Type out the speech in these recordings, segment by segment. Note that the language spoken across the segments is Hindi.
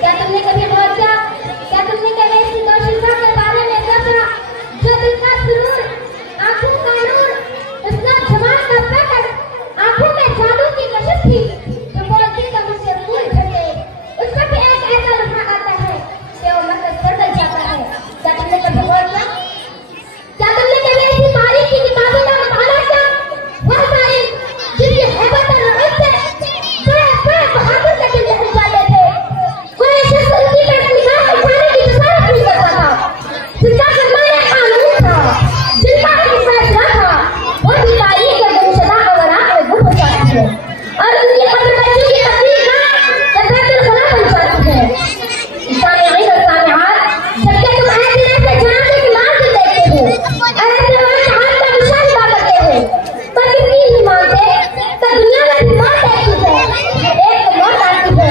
क्या तुमने कभी गौर किया? क्या तुमने कभी ऐसी कौशलता के बारे में सोचा जो दिल का सुरूर, आंखों का नूर, उसका जवान का प्रकट, आंखों में जादू की कशिश थी जो बोलती तो मुझसे फूल झड़ते। उसका भी एक ऐसा लम्हा आता है कि वो मतलब सड़क जाता है। क्या तुमने कभी गौर किया? क्या तुमने कभी ऐसी तारीख की किताबों का मुताला किया? वह तारीख जिसकी हैबत और रगत से बड़े बहादुर का दिल दहल जाते थे। कोई शख्स उनकी तरफ निगाह उठाने की जसारत नहीं करता था। जिनका फरमान कानून था, जिनका फैसला था, वो भी तारीख के गुमशुदा अवराक़ में गुम हो जाती है और उनकी कब्रबच्ची की तकदीर का जज़बातुल खुदा बन जाती है। सामिईन और सामिआत, जबकि तुम ऐसे ऐसे जनाज़े की मंज़िल देखते हो, ऐसे वाक़यात का मुशाहिदा करते हो, पर कितनी ही मानते, तो दुनिया में भी मौत एक चीज़ है, हर एक को मौत आती है।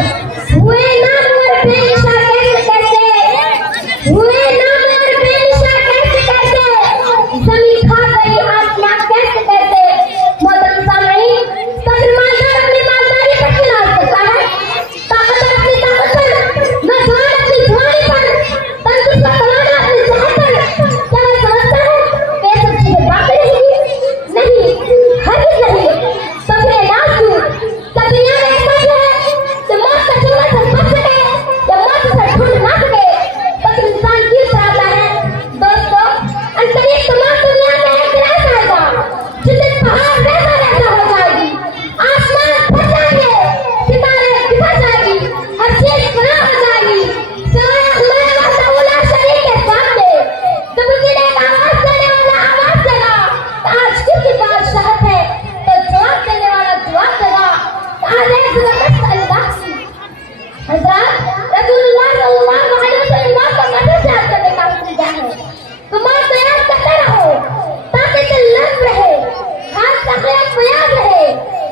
हुए नामवर बेनिशा कैसे कैसे, हुए नामवर बेनिशा कैसे कैसे, ज़मीन खा गई आसमां कैसे कैसे। मोहतरम सामीईन, सब्र मालदार अपनी मालदारी पर खिलाफ करता है, ताकतवर अपनी ताकत पर, नौजवान अपनी जवानी पर, तंदुरुस्त व तवाना अपनी सेहत पर। क्या वह समझता है कि ये सब चीजें बाकी रहेंगी? नहीं, हरगिज़ नहीं। सब्र नाज़ू, क्या दुनिया में ऐसा भी है कि मौत का चंगुल से बच सके या मौत से ढूंढ ना सके? बस इंसान क्यों चाहता है? दोस्तों, अनकरीब तमाम दुनिया में एक दिन ऐसा आएगा जिस दिन पहाड़ वैसा वैसा हो जाएगी, आसमान फट जाएंगे, सितारे बिखर जाएगी, हर चीज फना हो जाएगी, सिवाय अल्लाह वहदहू ला शरीक के सामने। जब उस दिन एक आवाज देने वाला आवाज देगा तो आज किसकी बादशाहत है, तो जवाब देने वाला जवाब देगा तो आज एक जबरदस्त अंदाज से हज़रत रसूलुल्लाह सल्लल्लाहु अलैहि वसल्लम मौत को कैसे याद करने का तरीका है। तो मौत को याद करते रहो ताकि दिल नर्म रहे, हाथ का क़याम याद रहे,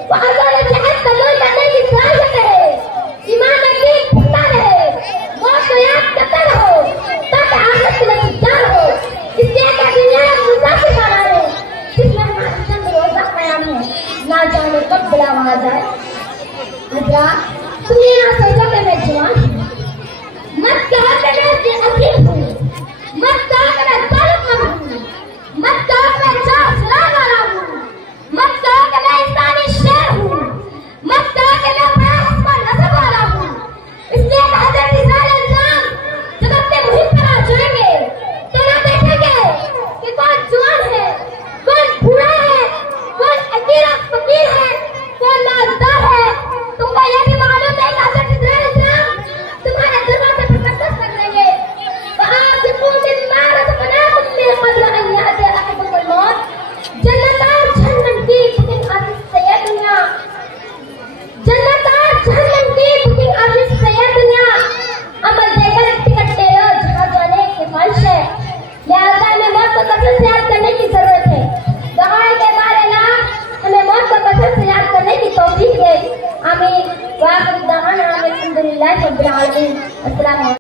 वो अज़ान जहद कबूल करने की सलाहियत रहे, ईमान यकीन पुख्ता रहे। मौत को याद करते रहो ताकि आखिरत की नतीजा हो। इसलिए कि दुनिया एक मुसाफिर खाना है जिसमें हमारा चंद रोज़ा क़याम है, ना जाने कब बुलावा आ जाए। हज़रत, तुम ये ना सोचो कि मैं जवान हूँ, मत कहो कि मैं अजीब हूँ, मत कहो कि मैं दौलतमंद हूँ, मत कहो कि मैं जाफरान वाला हूँ, मत कहो कि मैं इंसानी शेर हूँ, मत कहो कि मैं बड़ा हस्बा नज़र वाला हूँ। इसलिए कि हज़रत ईसा अलैहिस्सलाम जब अपने मुहिम पर आ जाएंगे तो ना देखेंगे कि कौन जवान है, कौन बूढ़ा है, कौन अमीर और फकीर है, कौन मालदार है। तुमको यह भी मालूम है कि हज़रत ईसा अलैहिस्सलाम तुम्हारे दरवाजे पर कसरत कर देंगे। वआसिफू बिम्मा रज़क़नाकुम मिन क़ब्ल अन यातिया अहदकुमुल मौत। जन्नत और जहन्नम की बुकिंग ऑफिस से ये दुनिया, जन्नत और जहन्नम की बुकिंग ऑफिस से ये दुनिया। अमल देकर टिकट ले लो जहाँ जाने की ख्वाहिश है। लिहाजा हमें मौत को कसरत से याद करने की जरूरत है। दुआएं के बारे अल्लाह हमें मौत को कसरत से याद करने की तौफीक दे। आमीन। व आखिर दावाना अल्हम्दुलिल्लाहि रब्बिल आलमीन। अस्सलाम।